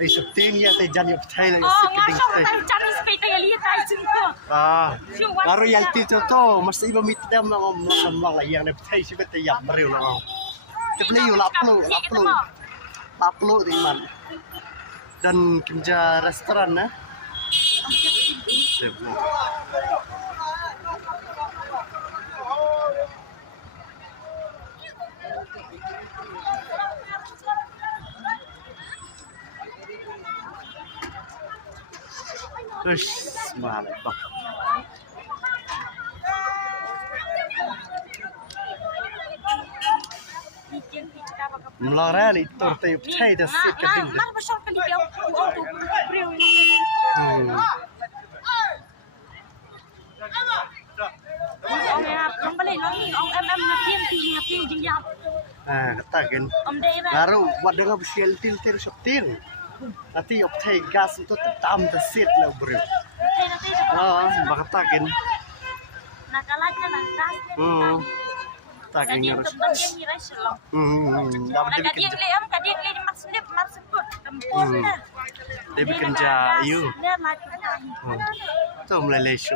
Ay shooting ya tay jan yop thai Oh, ngasok tayo Chinese pay tayo lihat tayo sungko. royalty to mas iba mitdam mga yang na thai si bet yap baril na. Tapi yo laplo di man. Dan kerja restoran na. Terus malah bak. Melara ni torte thai dah sit kading. Mar besar kali dia auto brio. Ông em ông balik lagi ông em ngapian jing yap. Katakan. Om daerah. Lalu buat dengan besial til shooting. Nanti yop thai gas itu tam dah sit lah bro. Nanti. Makatakan. Nakalanya nakas. Takin Kadiang harus. tebang yang ngira selong. Dapat Kadiang le maksud tempur na. dia bikin jauh. Dia mati. Itu mulai lesu.